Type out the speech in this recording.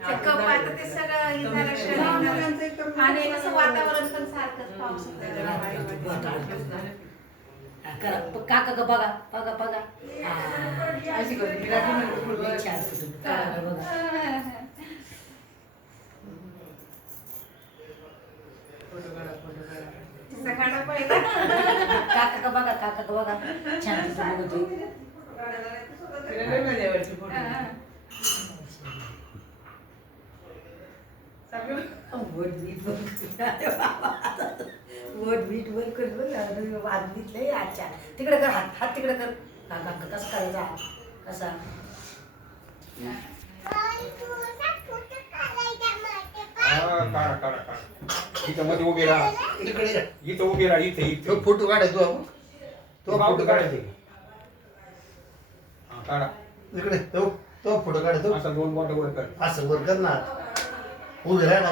ते कप आता ते सगळं हे झालं, क्षण झालं. आणि कसं वातावरण पण सारखंच पावसाचं हा, करा. प- काका का बघा बघा बघा. हा. अशी करते मी रात्री. काका का बघा. पहिला काका का बघा काका का बघा. छान फोटो बघतोय तिला लय मजा वाटते फोटो सगळं वट बीट बघ अरे बाबा. वट बीट बघ कर बघ लय अच्छा तिकडे कर हात हात तिकडे कर. काका का कसा करायचा हात? कसा? हा, इथं मध्ये उभी राहा. इकडे ये. इथं उभी राहा इथे फोटो काढायचो आपण. तो फोटो काढायचे. हा, काढा. इकडे तो तो फोटो काढायचो असा दोन बोट वर कर. असं वर कर ना उभे राहा ना